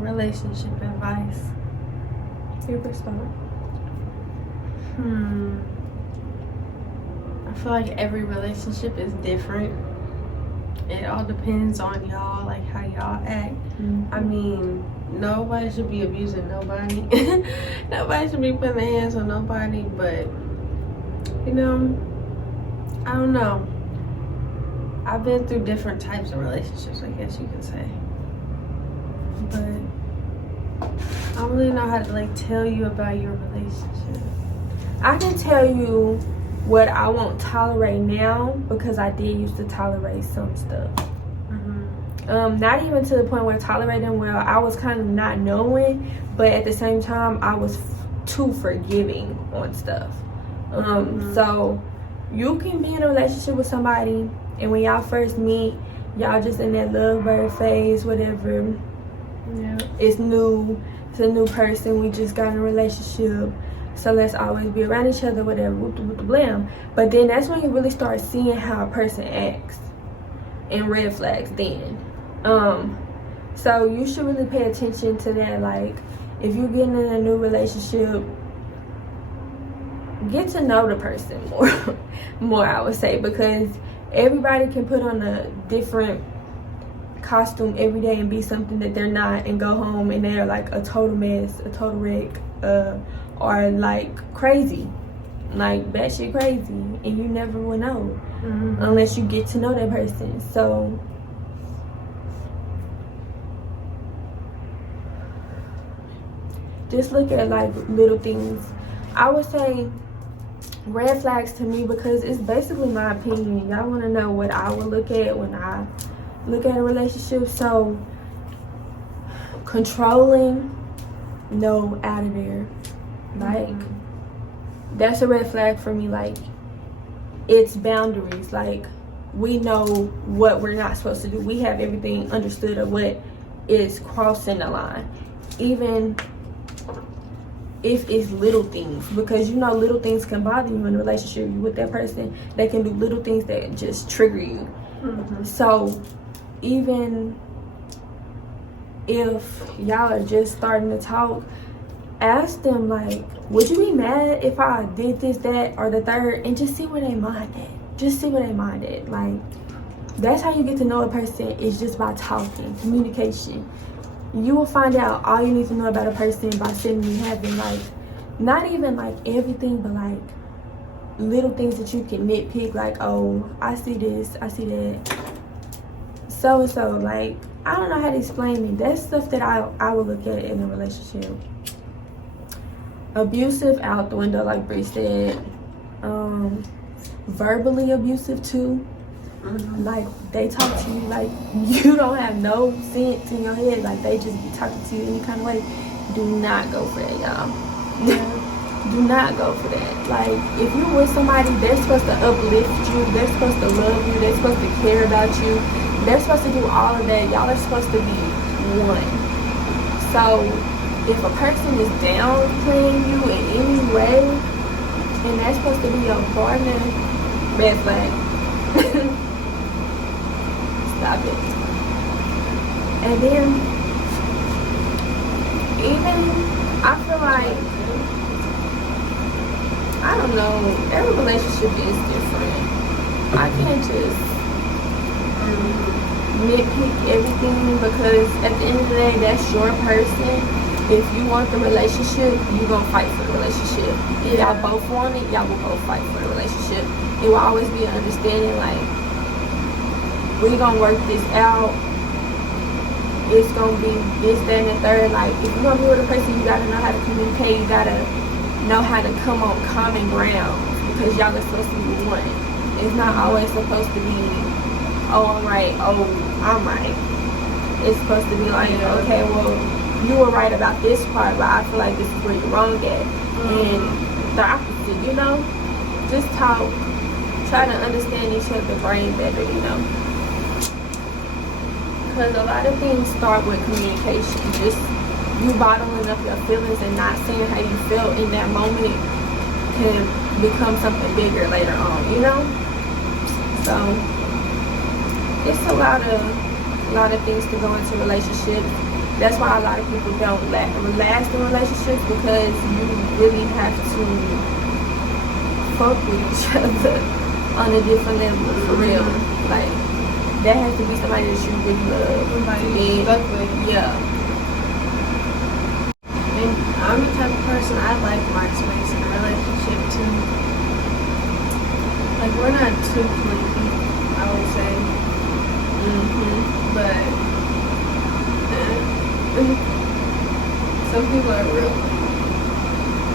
Relationship advice. Here we start. I feel like every relationship is different. It all depends on y'all, like how y'all act. I mean, nobody should be abusing nobody. Nobody should be putting their hands on nobody, but you know, I don't know. I've been through different types of relationships, I guess you could say. But I don't really know how to like tell you about your relationship. I can tell you what I won't tolerate now because I did used to tolerate some stuff. Not even to the point where tolerating well, I was kind of not knowing, but at the same time I was too forgiving on stuff. So you can be in a relationship with somebody, and when y'all first meet, y'all just in that lovebird phase, whatever. Yeah. It's new, it's a new person, we just got in a relationship, so let's always be around each other, whatever, whoop the blam. But then that's when you really start seeing how a person acts and red flags then. So you should really pay attention to that. Like, if you're getting in a new relationship, get to know the person more I would say, because everybody can put on a different costume every day and be something that they're not, and go home and they're like a total mess, a total wreck, or like crazy, like batshit crazy, and you never will know unless you get to know that person. So just look at like little things. I would say red flags to me, because it's basically my opinion. Y'all want to know what I would look at when I look at a relationship. So controlling, no, out of there. Like, that's a red flag for me. Like, it's boundaries. Like, we know what we're not supposed to do. We have everything understood of what is crossing the line, even if it's little things, because you know little things can bother you in a relationship with that person. They can do little things that just trigger you. So even if y'all are just starting to talk, ask them like, would you be mad if I did this, that, or the third, and just see where they mind at. Just see where they mind at. Like, that's how you get to know a person, is just by talking, communication. You will find out all you need to know about a person by sitting and having, like, not even like everything, but like little things that you can nitpick, like, oh, I see this, I see that, so and so. Like, I don't know how to explain it. That's stuff that I would look at in a relationship. Abusive, out the window, like Brie said. Verbally abusive too. Like, they talk to you like you don't have no sense in your head. Like, they just be talking to you any kind of way. Do not go for that, y'all. Do not go for that. Like, if you're with somebody, they're supposed to uplift you, they're supposed to love you, they're supposed to care about you, they're supposed to do all of that. Y'all are supposed to be one. So if a person is downplaying you in any way, and that's supposed to be your partner, red flag. Stop it. And then even, I feel like, I don't know, every relationship is different. I can't just nitpick everything, because at the end of the day, that's your person. If you want the relationship, you're gonna fight for the relationship. If y'all both want it, y'all will both fight for the relationship. It will always be an understanding, like, we're gonna work this out. It's gonna be this, that, and the third. Like, if you're gonna be with a person, you gotta know how to communicate. You gotta know how to come on common ground, because y'all are supposed to be one. It's not always supposed to be, oh, I'm right, oh, I'm right. It's supposed to be like, okay, well, you were right about this part, but I feel like this is where you're wrong at. And the opposite, you know? Just talk. Try to understand each other's brain better, you know? Because a lot of things start with communication. Just you bottling up your feelings and not saying how you felt in that moment can become something bigger later on, you know? So it's a lot of things to go into relationships. That's why a lot of people don't last in relationships, because you really have to fuck with each other on a different level, for real. Like, that has to be somebody that you really love. Somebody you fuck with. Yeah. And I'm the type of person, I like my space in a relationship too. Like, we're not too clingy, I would say. But Some people are real.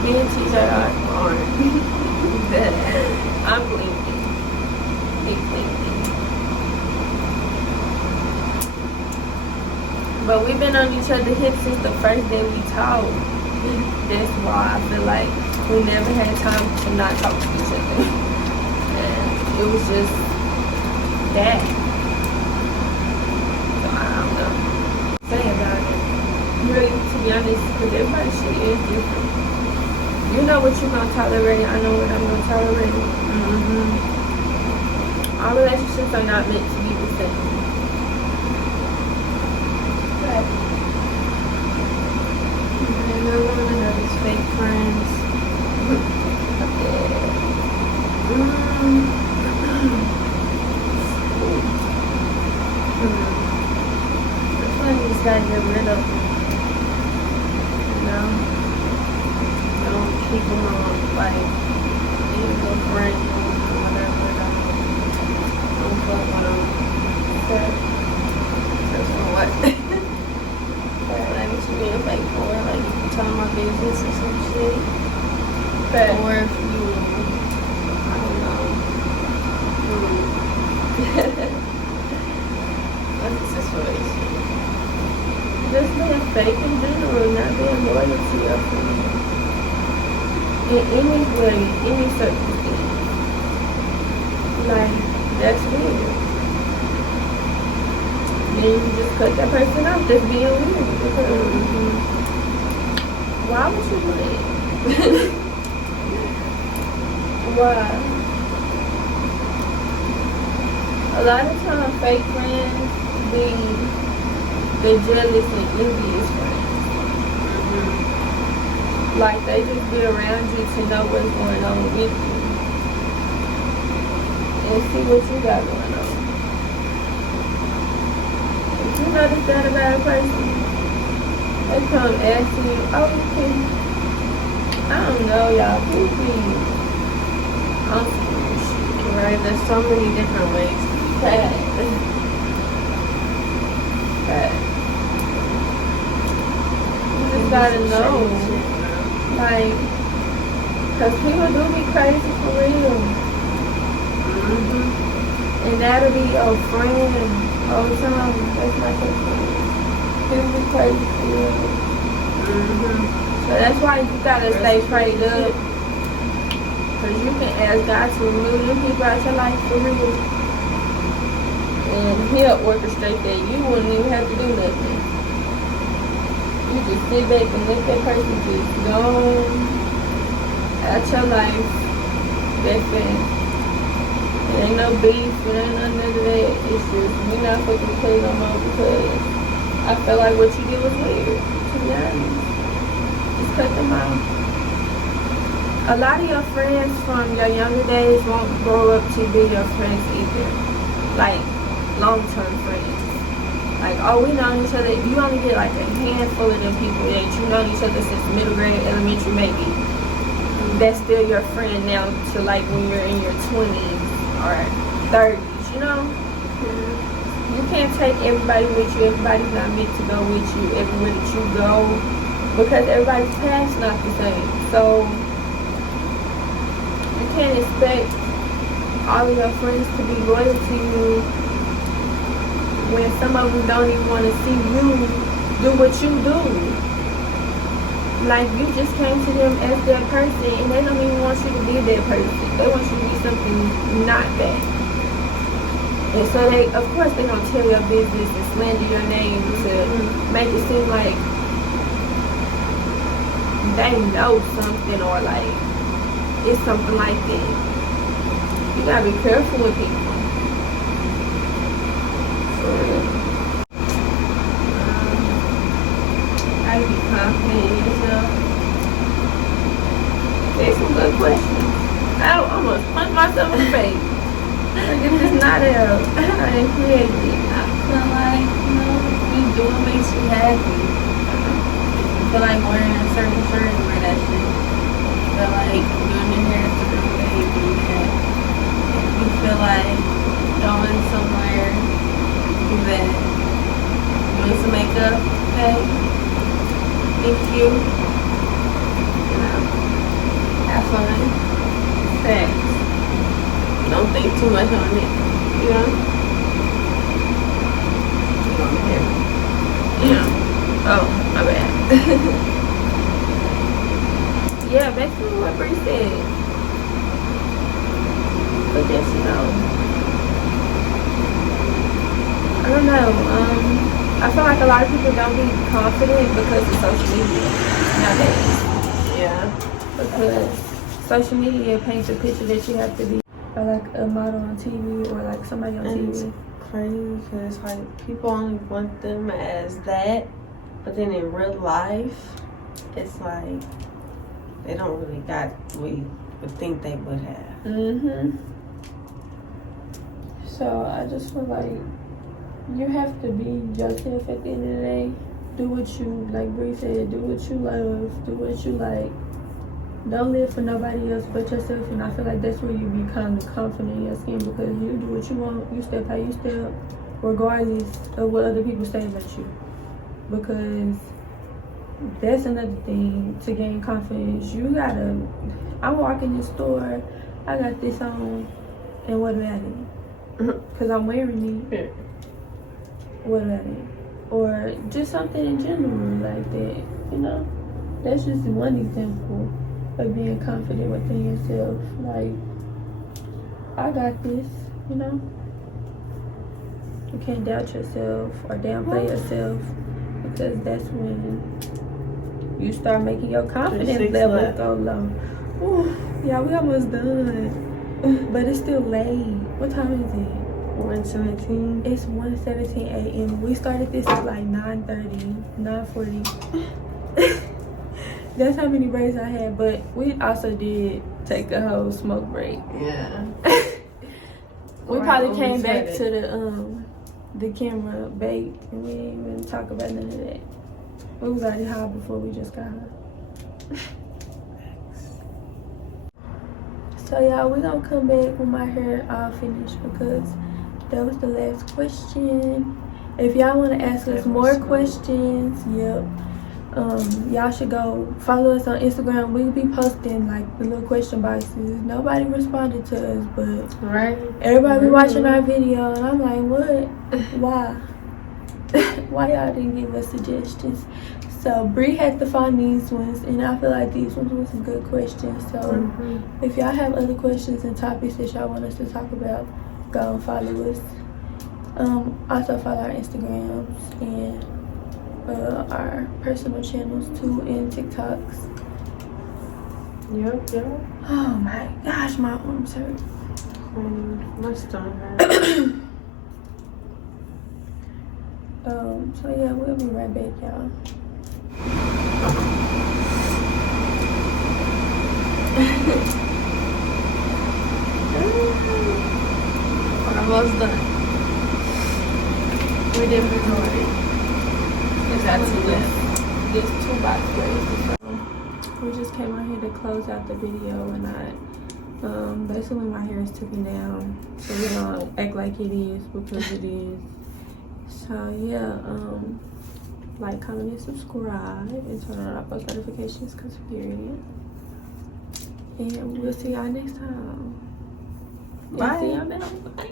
Me and TJ aren't. I'm blinking. Big blinking. But we've been on each other's hips since the first day we talked. That's why I feel like we never had time to not talk to each other. And it was just that. So I don't know. Say about it. Really, to be honest, because everybody's shit is different. You know what you're gonna tolerate. I know what I'm gonna tolerate. Our relationships are not meant to be the same. But another one of those fake friends. That's why you just gotta get rid of them. You know? Don't keep them on, like, being your friend or whatever. Don't fuck with them. Okay. That's not what. Like, what you being fake for? Like, if you tell my business or some shit. But, or if you, I don't know. What's the situation? Just being fake in general, not being loyal to your friend. In any way, any circumstance. Like, that's weird. Then you just cut that person off, just being weird. Because, why would you do that? Why? A lot of times fake friends be the jealous and envious friends. Like, they just be around you to know what's going on with you. And see what you got going on. If you notice that about a person, they come ask you, oh, okay. I don't know, y'all. Please be on some shit. Right, there's so many different ways to be Bad. Bad. You just gotta know. Like, cause people do be crazy for real. And that'll be your friend all the time. That's not your friend. People be crazy for real. So that's why you gotta stay prayed up. Cause you can ask God to remove them people out your life for real. And he'll orchestrate that. You wouldn't even have to do nothing. You just sit back and let that person just go out your life. That's it. It ain't no beef, it ain't none of that. It's just, you're not fucking with no more because I feel like what you did was weird. To be honest. Just cut them off. A lot of your friends from your younger days won't grow up to be your friends either. Like, long-term friends. Like, oh, we know each other. You only get like a handful of them people that you know each other since middle grade, elementary, maybe. That's still your friend now to like when you're in your 20s or 30s, you know? You can't take everybody with you. Everybody's not meant to go with you everywhere that you go because everybody's past not the same. So, you can't expect all of your friends to be loyal to you when some of them don't even want to see you do what you do. Like, you just came to them as that person and they don't even want you to be that person. They want you to be something not that. And so they, of course, they're going to tell your business and slander your name to make it seem like they know something or like it's something like that. You got to be careful with people. I be confident in yourself. There's some good questions. I almost punched myself in the face. Look at this knot out. I didn't create it. I feel like, you know, you do what makes you happy. You feel like wearing a certain shirt, wear that shit. You feel like doing your hair a certain way, do that. If you feel like going somewhere, do that. You want some makeup? Okay. If you. You know, have fun. Sex. Don't think too much on it. You know? Yeah. Oh, my bad. Yeah, basically what Brie said. But just, you know, I don't know. I feel like a lot of people don't be confident because of social media nowadays. Yeah. Because social media paints a picture that you have to be like a model on TV or like somebody on TV. It's crazy because like people only want them as that, but then in real life, it's like they don't really got what you would think they would have. So I just feel like you have to be yourself at the end of the day. Do what you, like Brie said, do what you love, do what you like. Don't live for nobody else but yourself, and I feel like that's where you become confident in your skin, because you do what you want, you step how you step, regardless of what other people say about you. Because that's another thing to gain confidence. You gotta, I'm walking in the store, I got this on, and what about it? Because I'm wearing it. What about it? Or just something in general like that, you know? That's just one example of being confident within yourself. Like, I got this, you know? You can't doubt yourself or downplay yourself, because that's when you start making your confidence level go low. Ooh, yeah, we almost done. But it's still late. What time is it? 1:17. It's 1:17 a.m. We started this at like 9:30, 9:40. That's how many breaks I had, but we also did take a whole smoke break. Yeah. We probably came back to the camera bait, and we didn't even talk about none of that. We was already high before we just got high. So y'all, we're gonna come back with my hair all finished, because that was the last question. If y'all want to ask us more questions, y'all should go follow us on Instagram. We'll be posting like the little question boxes. Nobody responded to us, but everybody be watching our video, and I'm like, what? Why? Why y'all didn't give us suggestions? So Brie had to find these ones, and I feel like these ones were some good questions. So if y'all have other questions and topics that y'all want us to talk about, go and follow us. Also follow our Instagrams and our personal channels too, and TikToks. Yep. Oh my gosh, my arms hurt. My stomach hurt. So yeah, we'll be right back, y'all. Almost done. We didn't record it. It's actually just 2 box braids. We just came out here to close out the video, and basically my hair is taken down, so we don't act like it is, because it is. So yeah, like, comment, and subscribe, and turn on our post notifications, because period. And we'll see y'all next time. Bye. See y'all now. Bye.